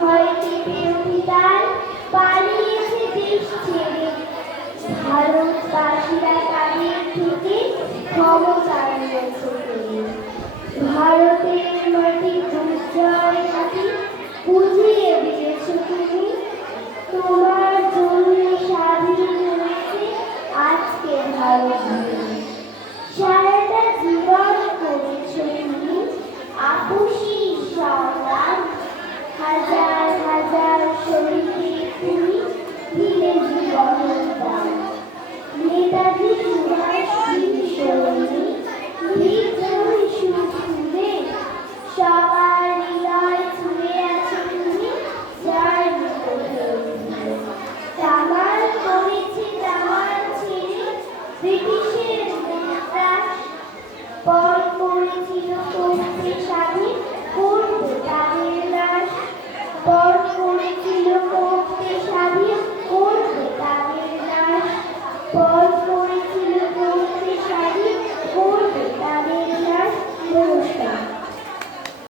ভয় টিপে উঠিতার পালিয়েছে দেশ ছেড়ে। ভারতবাসীরা তাদের থেকে ক্ষমতা নিয়েছে ভারতের মাটি দুর্জয় সাথী বুঝিয়ে দিয়েছ তুমি। তোমার জন্য স্বাধীন হয়েছে আজকে ভারত। Dad, Shorty King.